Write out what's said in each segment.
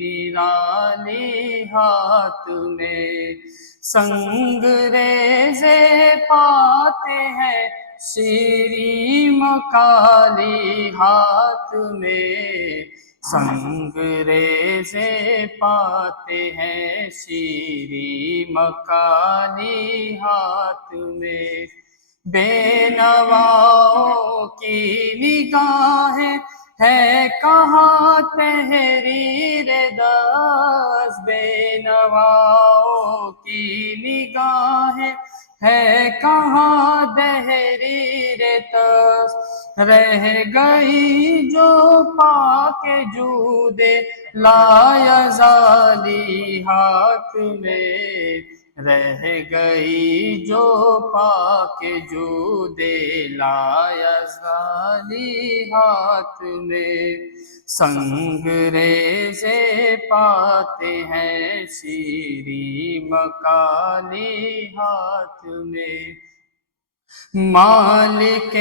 نرالی ہاتھ میں، سنگ ریزے پاتے ہیں شیریں مکالی ہاتھ میں، سنگ ریزے پاتے ہیں شیریں مکالی ہاتھ میں، بے نواؤں کی نگاہیں ہے کہاں تحریر دست، بے نواؤں کی نگاہیں ہے کہاں تحریر دست، رہ گئی جو پاک جود لایزالی ہاتھ میں، رہ گئی جو پاک جود لایزالی ہاتھ میں، سنگ ریزے پاتے ہیں شیریں مکالی ہاتھ میں، مالک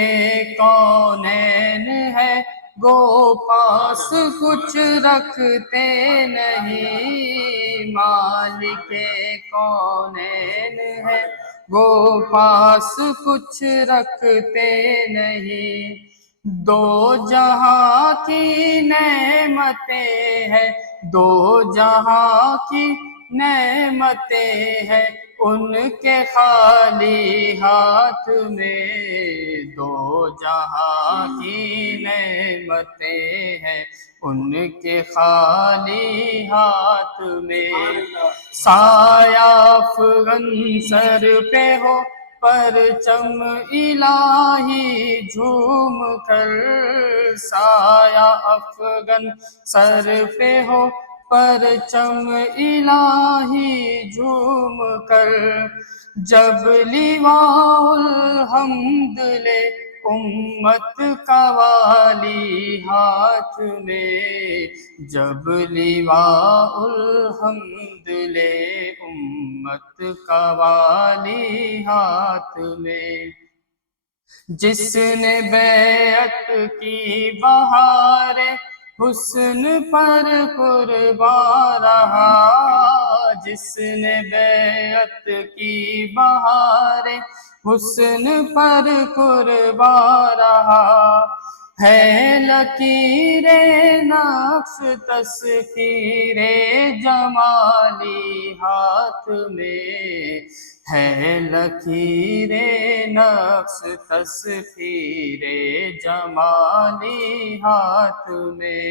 کونین ہے گو پاس کچھ رکھتے نہیں، مالک کونین ہے گو پاس کچھ رکھتے نہیں، دو جہاں کی نعمتیں ہیں، دو جہاں کی نعمتیں ہیں ان کے خالی ہاتھ میں، دو جہاں کی نعمتیں ہیں ان کے خالی ہاتھ میں، سایہ افغن سر پہ ہو پرچم الہی جھوم کر، سایہ افغن سر پہ ہو پرچم الہی جھوم کر، جب لواء الحمد لے امت کا والی ہاتھ میں، جب لواء الحمد لے امت کا والی ہاتھ میں، جس نے بیعت کی بہار حسن پر قربان رہا، جس نے بیعت کی بہار حسن پر قربان رہا، ہے لکیر نقش تسخیر جمالی ہاتھ میں، ہے لکیر نقش تصویر جمالی ہاتھ میں،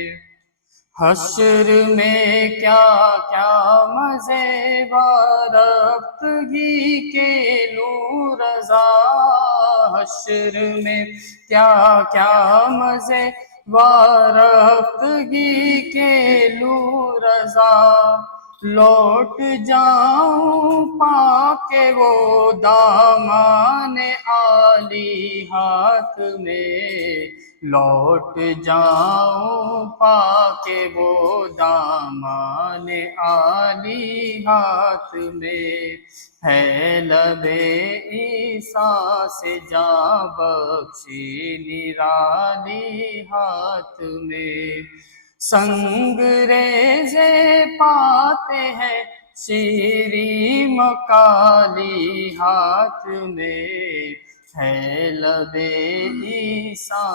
حشر میں کیا کیا مزے وارفتگی کے نور رضا، حشر میں کیا کیا مزے وارفتگی کے نور رضا، لوٹ جاؤں پا کے وہ دامان عالی ہاتھ میں، لوٹ جاؤں پا کے وہ دامان عالی ہاتھ میں، ہے لب عیسیٰ سے جاں بخشی نرالی ہاتھ میں، سنگ ریزے پاتے ہیں شیریں مکالی ہاتھ میں، ہے لب عیسیٰ